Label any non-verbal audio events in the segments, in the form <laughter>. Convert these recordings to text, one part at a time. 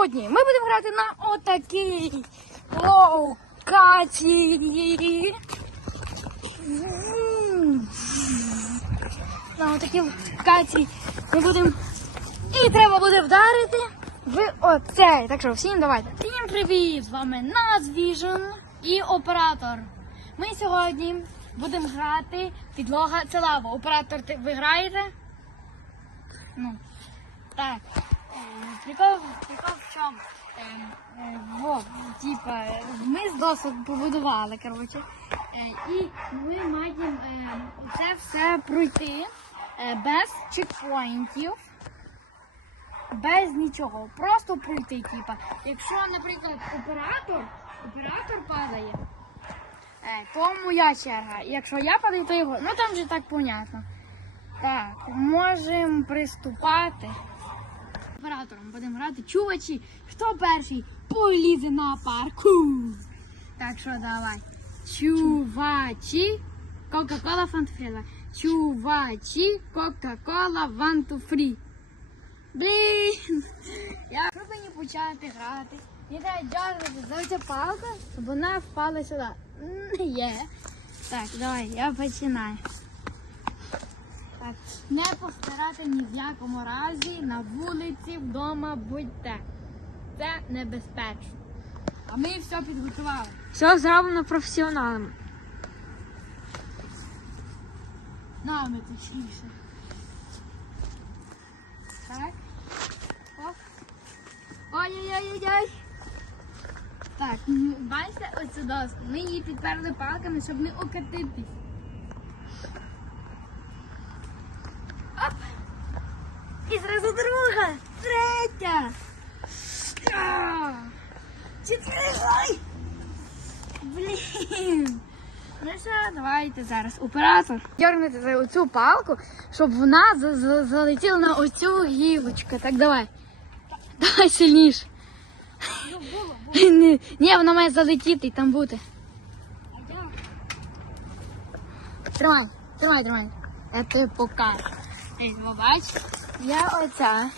Сьогодні ми будемо грати на отакій локації. На отакій локації ми будемо. І треба буде вдарити в оцей. Так що всім давайте. Всім привіт! З вами Назвіжн і оператор. Ми сьогодні будемо грати підлога це лава. Оператор, ви граєте? Ну, так. Прикол, прикол в чому? Е, е, Во, типа, ми з досок побудували, коротше. Е, І ми маємо е, це все пройти е, без чекпоінтів, без нічого. Просто пройти, типа. Якщо, наприклад, оператор, оператор падає, е, то моя черга. Якщо я падаю, то його. Ну там же так понятно. Так, можемо приступати. Оператором будемо грати. Чувачі, хто перший полізе на паркур? Так що давай. Чувачі, Кока-Кола фантфріла. Чувачі, Кока-Кола вантуфрі. Блін. Я мені почати грати. Мені треба дергати за цю палку, щоб вона впала сюди. Є. Так, давай, я починаю. Так, не повторяти ні в якому разі на вулиці, вдома будьте. Це небезпечно. А ми все підготували. Все зроблено професіоналами. Нами точніше. Так. Оп. Ой-ой-ой-ой. Так, ну, бачите, ось цю доску. Ми її підперли палками, щоб не окатитись. Оп. І зразу друга, третя. А. Блін. Ну все, давайте зараз. Оператор. Дергнете за оцю палку, щоб вона за- за- залетіла на оцю гілочку. Так, давай. Давай сильніше. Ні, Ні, вона має залетіти і там бути. Тримай, тримай, тримай. Я тобі покажу. Ей, бач. Я оця.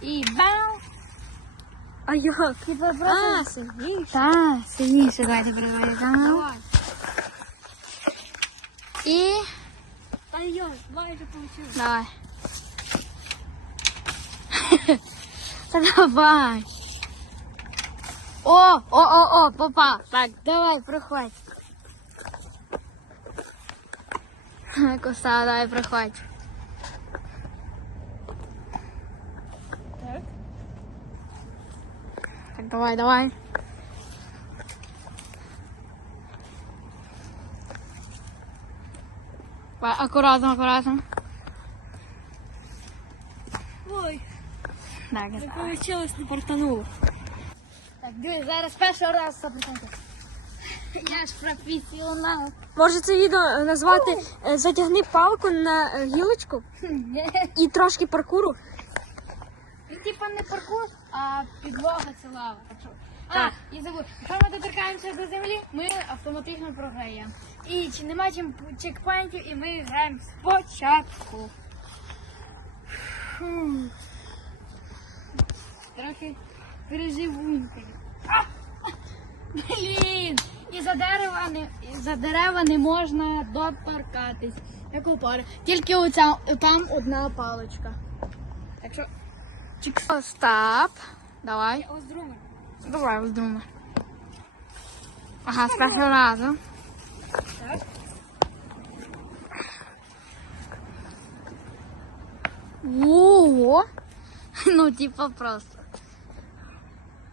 І бам. А як? Типа А, просто. сильніше. Так, сильніше давайте передавай. Давай. І Та йо, майже получилось. давай. <laughs> Та давай. О, о, о, о, попав. Так, давай, проходь. Коса, давай, проходь. Так. Так, давай, давай. Акуратно, акуратно. Ой, Так, не давай. получилось, не портануло. Так, дивись, зараз перший раз запитайте. Я ж професіонал. Може це відео назвати е, Затягни палку на е, гілочку і трошки паркуру? Він типа не паркур, а підлога це лава. А, і забудь, якщо ми доторкаємося до землі, ми автоматично програємо. І чи нема чим чекпоінтів, і ми граємо спочатку. Фу. Трохи переживуньки. А! Блін! І за дерева не і за дерева не можна доторкатись. Як опори. Тільки оця там одна паличка. Так що. Чик. Стоп. Давай. Давай ось думай. Ага, з першого разу. Так. Ого. <laughs> Ну, типа просто.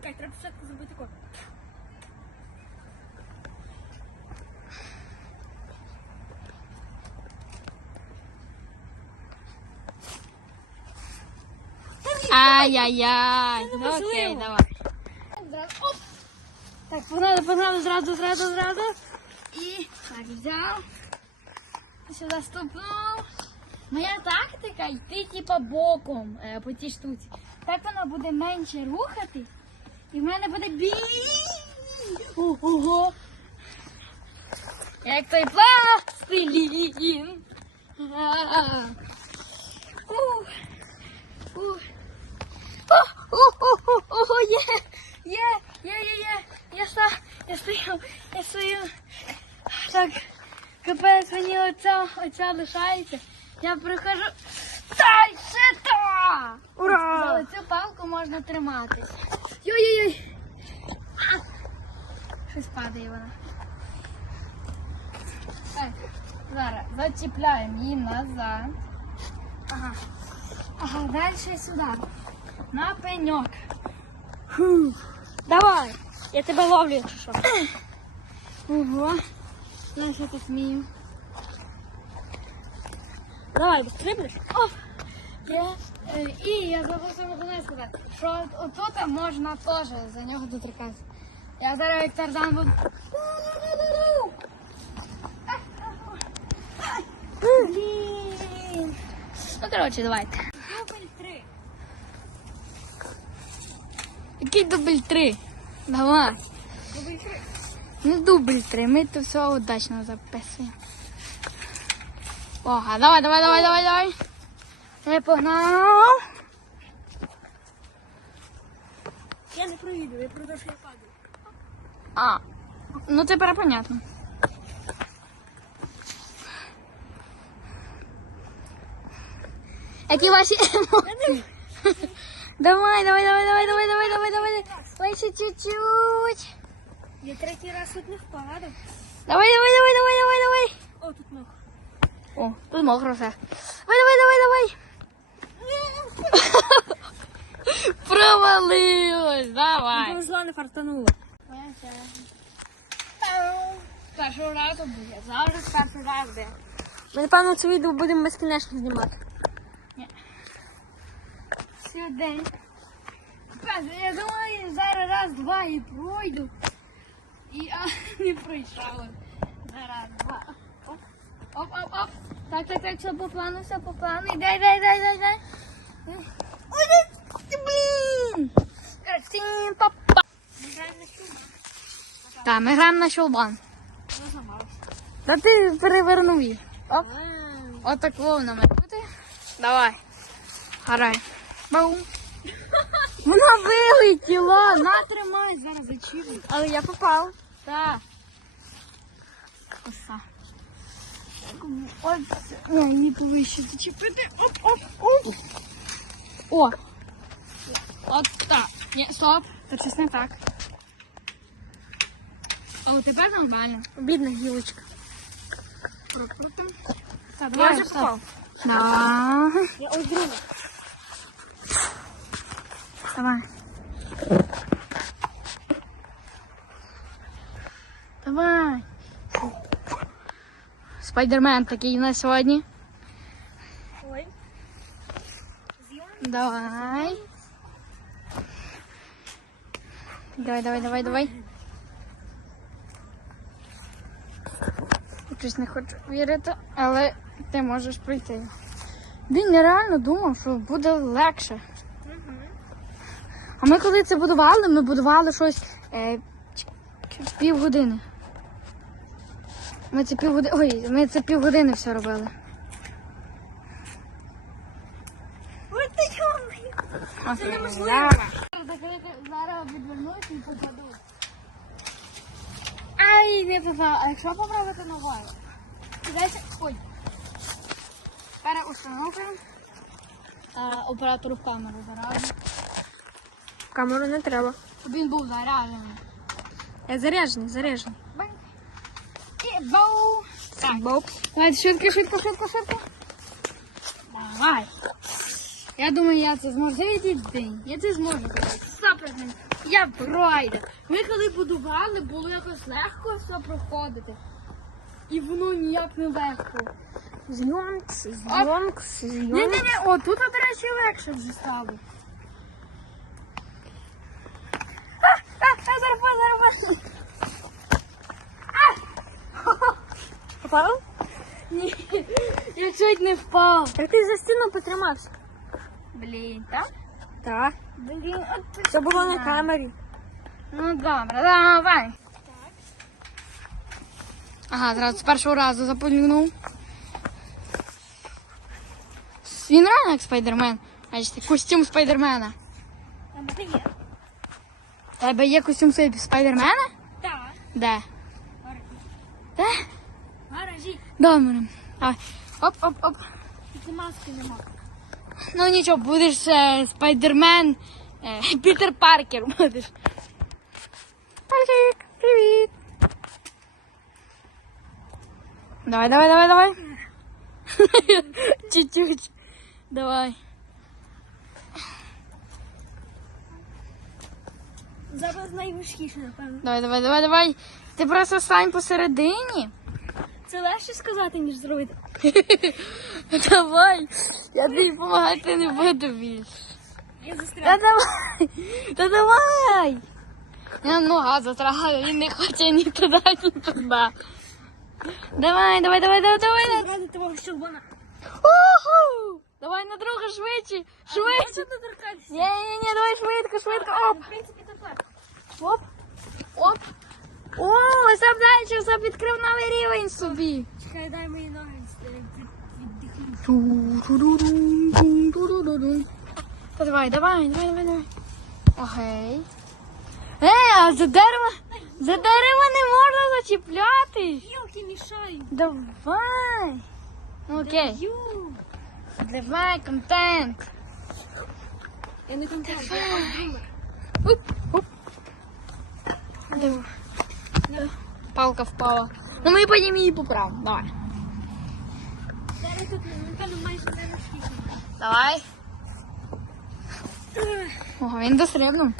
Так, треба Ай-яй-яй. Ну, окей, давай. Оп. Так, погнали, погнали, зразу, зразу, зразу. І так, взяв. Сюди ступнув. Моя тактика йти типа боком е, по цій штуці. Так вона буде менше рухати. І в мене буде бі. Ого. Як той пластилін. лишається, я прихожу. Дальше та! За оцю палку можна триматись. Йой-йой-йой. А! Щось падає вона. Так, зараз зачіпляємо її назад. Ага. Ага, далі сюди. На пеньок. Давай. Я тебе ловлю, якщо що. Ого. Знаєш, я так вмію. Давай, стрибнеш? О! Я, е, і я забув саме головне сказати, що отут можна теж за нього доторкатися. Я зараз як Тарзан буду. Блін. Ну, коротше, давайте. Дубль три. Який дубль три? Давай. Дубль три. Не дубль три, ми це все удачно записуємо. Ога, давай, давай, давай, давай, давай. Я погнав. Я не про відео, я про те, що я падаю. А, ну тепер понятно. Які ваші емоції? Давай, давай, давай, давай, давай, давай, давай, давай. Давай ще чуть-чуть. Я третій раз тут не впадав. Давай, давай, давай, давай, давай, давай. О, тут мох. О, тут мокро все. Давай, давай, давай, давай. <laughs> Провалилось, давай. Повезла не фартануло. Першого разу буде. Завжди з першого разу буде. Ми, напевно, це відео будемо безкінечно знімати. Сюди. Пес, Я думаю, зараз раз, два і пройду. І а, <laughs> не пройшов. Зараз, два. Оп, оп, оп. Так, так, так, все по плану, все по плану. Дай, дай, дай, дай, дай. Ой, блін. Всім папа. Так, ми граємо на щолбан. Та ти перевернув її. Оп. Отак вовна має. Давай. Грай. Бау. <laughs> Вона вилетіла. На, тримай, зараз зачіпить. Але я попав. Так. От, ой, не повище зачепити. Оп, оп, оп. О. От так. Ні, стоп. Щось не так. О, тепер нормально. Бідна гілочка. Прокрутим. Так, давай, вже попав. Да. Я ось. Давай. Спайдермен такий на сьогодні. Ой. Давай. Давай, давай, давай, давай. Щось не хочу вірити, але ти можеш пройти. Він нереально думав, що буде легше. А ми коли це будували, ми будували щось е, ч- півгодини. Ми це півгодини. Ой, ми це півгодини все робили. Ой, ти чорний. Це неможливо. Зараз відвернусь і попаду. Ай, не попав. А якщо поправити ногою? Дайте. Ой. Переустановка. Оператору в камеру зараз. Камеру не треба. Він був заряджений. Я заряджений, заряджений. Бань. І боу. Так. Бокс. Давайте швидко, швидко, швидко, швидко. Давай. Я думаю, я це зможу. Заведіть день. Я це зможу. Супер. Я пройду. Ми коли будували, було якось легко все проходити. І воно ніяк не легко. Зйонкс, зйонкс, Ні, ні, зйонкс. ні, о, тут, до речі, легше вже стало. А, а, а, зараз, зараз. Попав? Ні, я чуть не впав. Так ти за стіну потримався. Блін, так? Так. Блін, от Це було на камері. Ну добре, давай. Ага, зразу з першого разу запульнув. Він реально як спайдермен. Бачите, костюм спайдермена. Ти є. Тебе є костюм спайдермена? Так. Де? Де? Гаражі. Добре. Давай. Оп, оп, оп. Тільки маски нема. Ну нічого, будеш е, спайдермен, е, <laughs> Пітер Паркер будеш. Пальчик, привіт. Давай, давай, давай, давай. <laughs> Чуть-чуть. Давай. Зараз найважкіше, напевно. Давай, давай, давай, давай. Ти просто стань посередині. Це легше сказати, ніж зробити. <laughs> Давай. Я тобі допомагати не буду більше. Я Та давай. Та давай. Я нога затрагаю, він не хоче ні туди, ні туди. Давай, давай, давай, давай, давай. Ради того, що вона. Уху! Давай на друга швидше, швидше. Ні, ні, ні, давай швидко, швидко. Оп, В принципі, оп, оп. О, сам далі, все відкрив новий рівень собі. Чекай, дай мої ноги віддихнути. Давай, давай, давай, давай, давай. Окей. Е, а за дерево, за дерево не можна зачіпляти. Гілки мішають. Давай. Окей. Давай, контент. Я не обдумаю. Уп, уп. Диво. Палка впала. Ну ми потім її поправимо. Давай. Зараз тут, напевно, майже найважкіше. Давай. Ого, він дострибнув.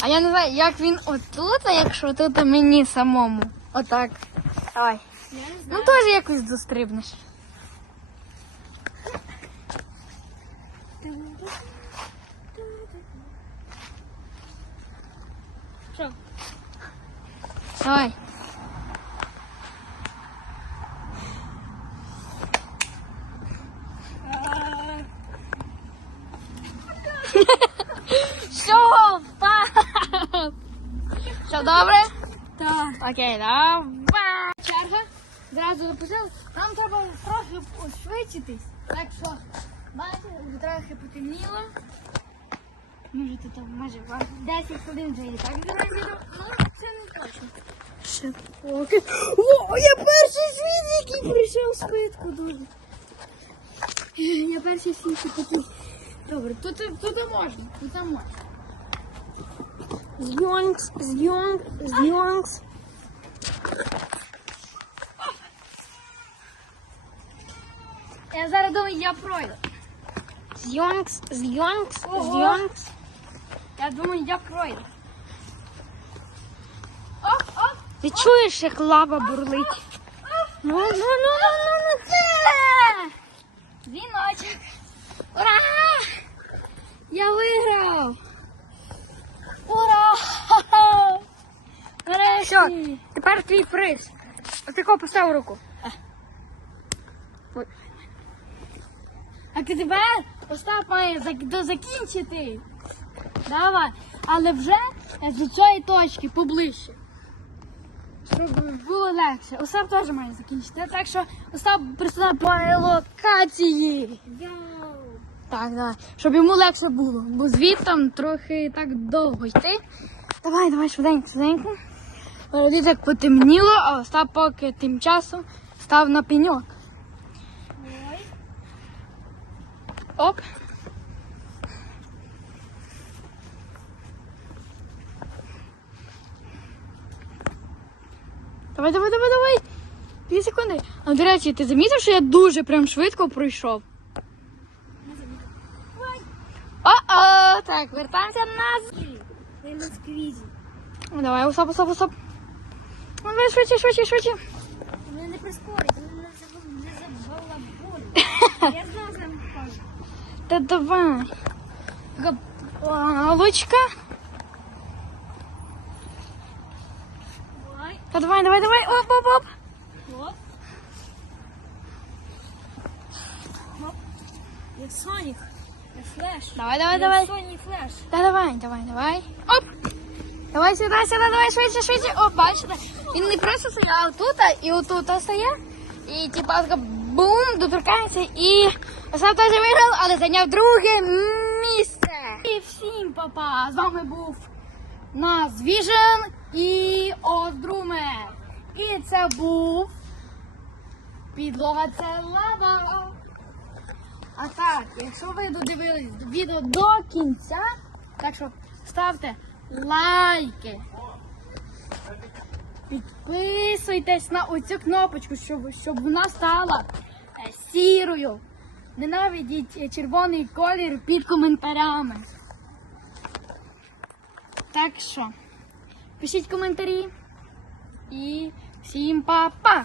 А я не знаю, як він отут, а якщо тут мені самому. Отак. Давай. Ну теж якось дострибнеш. Що? Давай. А, Що? впав? Що, добре? Так. Окей, давай. Черга. Зразу запустили. Нам треба трохи швидшитись. Так що, бачите, трохи потемніло. Може, тут майже 10 хвилин вже і так зараз. Ну, це не точно. Ще поки. О, я перший світ, який прийшов спитку дуже. Я перший сімки хотів. Добре, тут, тут можна, тут можна. Зйонкс, зйонк, зйонкс. Я зараз думаю, я пройду. Зйонкс, зйонкс, зйонкс. Я думаю, я пройду. Ти чуєш, як лава бурлить? Ну, ну, ну, ну, ну, ну. Це! Дзвіночок. Ура! Я виграв! Ура! Все, тепер твій приз. Ось такого постав руку. А тепер Остап має зак- дозакінчити. Давай. Але вже з цієї точки поближче. Щоб було легше. Остап теж має закінчити. Так що Остап приступає по локації. Так, давай. Щоб йому легше було. Бо звідти трохи так довго йти. Давай, давай, швиденько, швиденько. Як потемніло, а Остап поки тим часом став на пеньок. Оп. Давай, давай, давай, давай. Дві секунди. А до речі, ти замітив, що я дуже прям швидко пройшов? О-о! Так, вертаємося на Я на сквізі. Ну, Давай, усоп, усоп, усоп. Давай швидше, швидше, швидше. Мене не прискорить, мене не забула боль. <laughs> Я знав, що кажу. Та давай. Палочка. Ой. Та давай, давай, давай. Оп, оп, оп. Оп. Оп. Я Сонік. Я Флеш. Давай, давай, Я давай. Соні Флеш. Та давай, давай, давай. Оп! Давай сюди, сюди, давай швидше, швидше. О, бачите? Він не просто стояв а отут, і отут стає. І типа така бум, доторкається і Остап теж виграв, але зайняв друге місце. І всім папа! З вами був Нас Vision і Оздрумер. І це був підлога це лава. А так, якщо ви додивились відео до кінця, так що ставте лайки. Підписуйтесь на оцю кнопочку, щоб, щоб вона стала е, сірою. Ненавидіть е, червоний колір під коментарями. Так що, пишіть коментарі і всім па-па!